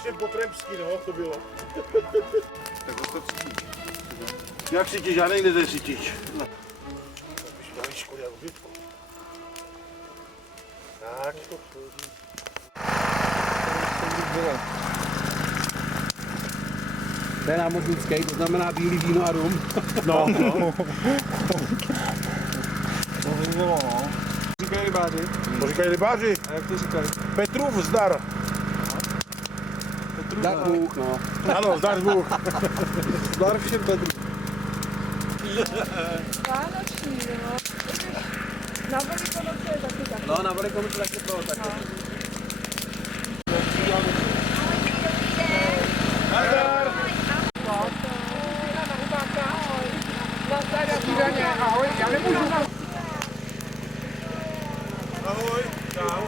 strašně potremský, no, to bylo. Tak to cítíš. Jak cítíš? Já nevím, kde cítíš. Tak. To je námořnický, to znamená bílý víno a rum. No, no. Říkají rybáři. To říkají rybáři. A jak to říkají? Petrův zdar. Dar Bůh, no. Ano, zdar Bůh. Zdar všem Petru. Vánoční, no. Na Velikonoce je taky tak. No, na Velikonoce taky bylo tak. Ahoj, já nemůžu. Ahoj, čau.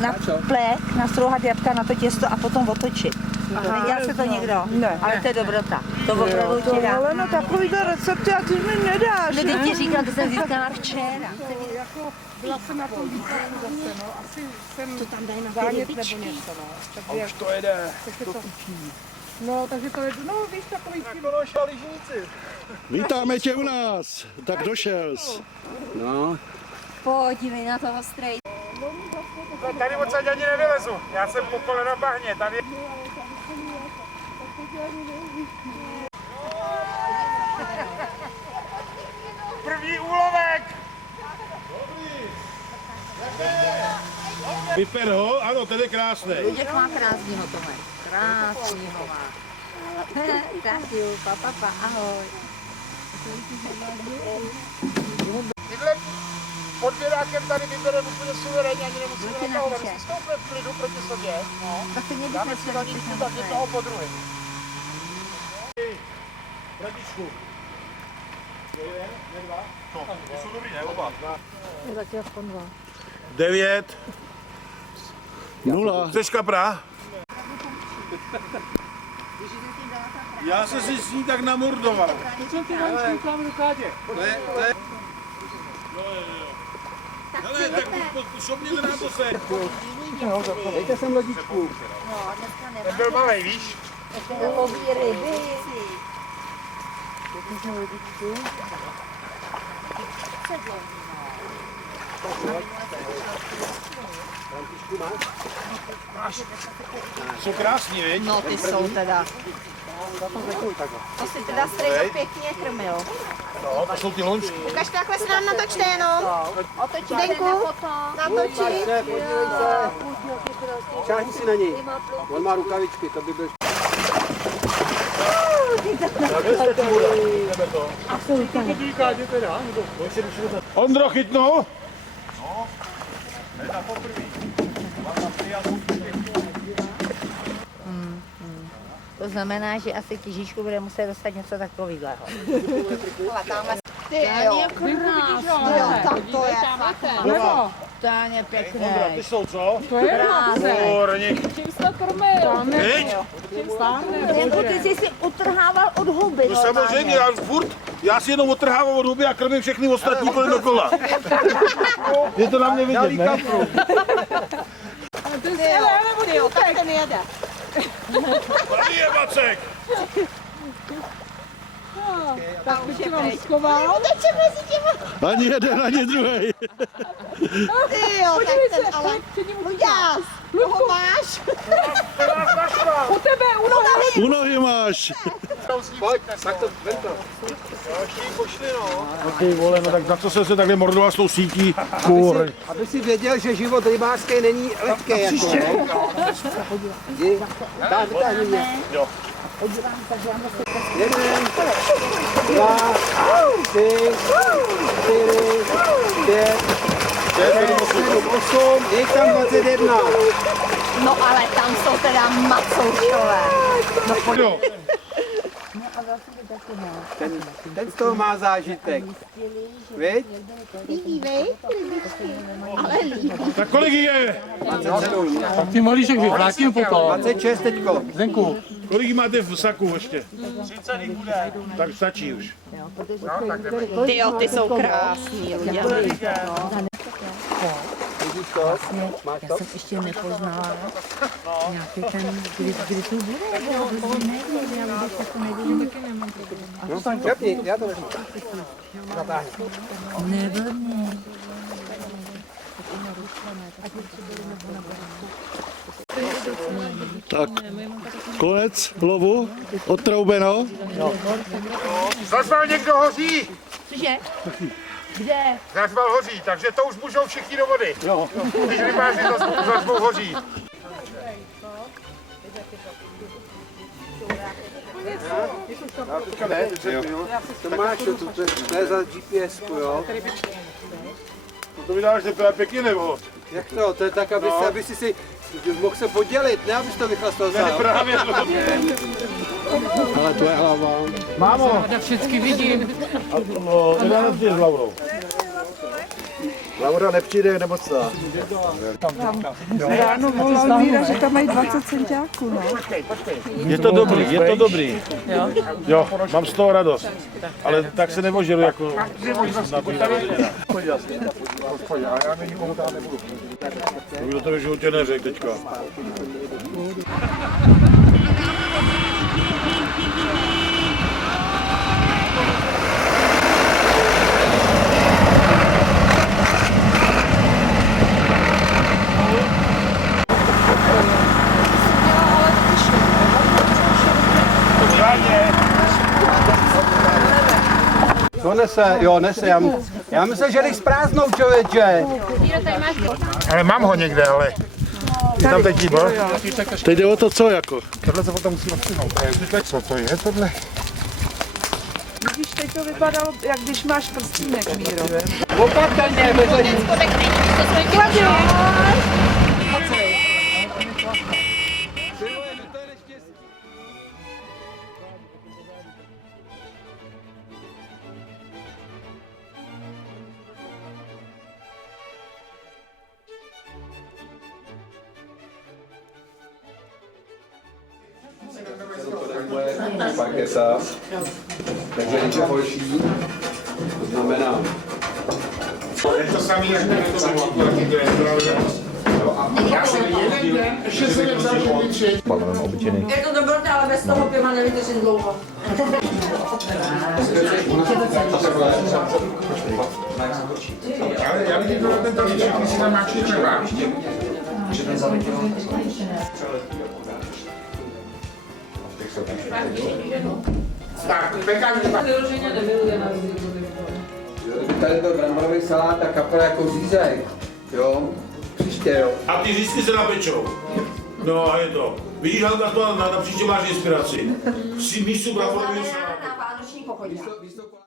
Na plech nastrouhat jablka na to těsto a potom otočit. Nedělal se to někdo? Ne. Ale to je dobrota. To opravdu ti dá. Ale no takovýhle recepty a ty mi nedáš. No, teď ti říkám, to jsem získala včera. Jako byla jsem na tom výkonu zase, no. Asi jsem to tam dají na zánět nebo něco, no. A už to jede. No, takže to je, no víš, takový Konoša lyžníci. Vítáme tě u nás. Tak došel jsi. No. Podívej na toho strej. Tady odsaď ani nevylezu. Já jsem po kolena bahně. Tady. První úlovek. Vyper ho, ano, ten je krásný. Jak má krásnýho tohle. Krásnýho má. Tak jo, pa, ahoj. Tyhle pod vědákem tady vybereme úplně suverénně, ani nemusíme natahovat. Když si stoupne v klidu proti sobě, dáme si vaničku tak jednoho po druhém. Bradičku. Je dva? Co? To jsou dobrý, ne? Oba. Je taky aspoň 2. 9. 0. Chceš kapra? Já jsem si s ní tak namurdoval. Co ty vaničky ukláme do kádě? Hele, tak šopněte nám to se. Dejte sem lodičku. Ten byl malej, víš? Obí ryby. Jsou krásní, viď? No ty jsou teda. To si teda strejdo pěkně krmil. No, to jsou ty lončky. Ukaž, takhle se nám natočte jenom. Zdenku, natočit. Šáhni si na něj. On má rukavičky, to by byl... Ondro, chytnu? To znamená, že asi těžičku bude muset dostat něco takového. Ty jo, tak to je fakt. No, To je pěkné. Ondra, ty jsou co? to je krásné. Horník. Čím jsi to krmil? Viď? Jako ty jsi si utrhával od huby. No samozřejmě, já si jenom otrhávám od huby a krmím všechny ostatní kolem dokola. Je to na mě vidět, ne? Ty jo, tak ten jede. Tady je Vacek. Tak bych ti vám schoval. Teče mezi těma. Ani jeden, ani druhý. Ty jo, tak ten ale. Luďás, koho máš? U tebe, u nohy. U nohy máš. Pojď, tak to vem to. No ty vole, no tak za co jsem se takhle mordoval s tou sítí? Kur. Aby si věděl, že život rybářský není lehký. Jako, Jdi, vytáhni mě. Jo. 1, 2, 3, 4, 5, 7, 8, je tam 21. No ale tam jsou teda macoušové. Jo. Ten z toho má zážitek. Viď? Líbí, vej? Ale líbí. Tak kolik je? 27. Tak ty malíšek vyvrátím potom. 26 teďko. Zdenku. Kolik máte v saku ještě? 30 bude. Tak stačí už. Ty jo, ty jsou krásný. to? Máš Já to? jsem ještě nepoznala nějaký ten, kdy to bude, já vůbec nevím, já vůbec jako nevím. No, klepni, já to vezmu. Zatáhni. Nevadí. Tak, konec lovu, odtroubeno. Zazval někdo hoří? Cože? Kde? Zazval hoří, takže to už můžou všichni do vody. Jo. Když rybáři zazvou hoří. To máš, to je za GPS, jo? To mi dáš teprve pěkně nebo? Jak to? To je tak, aby si mohl se podělit, ne abys to vychlastal sám. Právě to. Ale to je hlava. Mámo, Já všechny vidím. nedá nepřijde s Laurou. Laura nepřijde nemocná. Ráno volal Míra, že tam mají 20 centiáků, no. Je to dobrý, je to dobrý. Jo, mám z toho radost. Ale tak se nevožeru jako... Kdo to v životě neřekl teďka. To nese, jo, nese. Já myslel, že jdeš s prázdnou, člověče. Ale mám ho někde, ale... Je tam teď byl? Teď jde o to, co jako. Tohle se potom musíme přijmout. Co to je tohle? Vidíš, teď to vypadalo, jak když máš prstínek, Míro. Opatrně, bez lidí. Parketa, takže když je horší, to znamená. Je to samý, jak to já jsem jeden den, ještě jsem nevzal žlubiči. Je to dobroté, ale bez toho piva nevydržím dlouho. Ale já vidím, že ten talíček, když si tam máčí chleba. Tak, pekárně. Tady byl bramborový salát a kapela jako řízek, jo, příště, jo. A ty řízky se napečou. No a je to. Vidíš, Hanka, to na příště máš inspiraci. Si místu bramborového salátu. Na vánoční pochodě.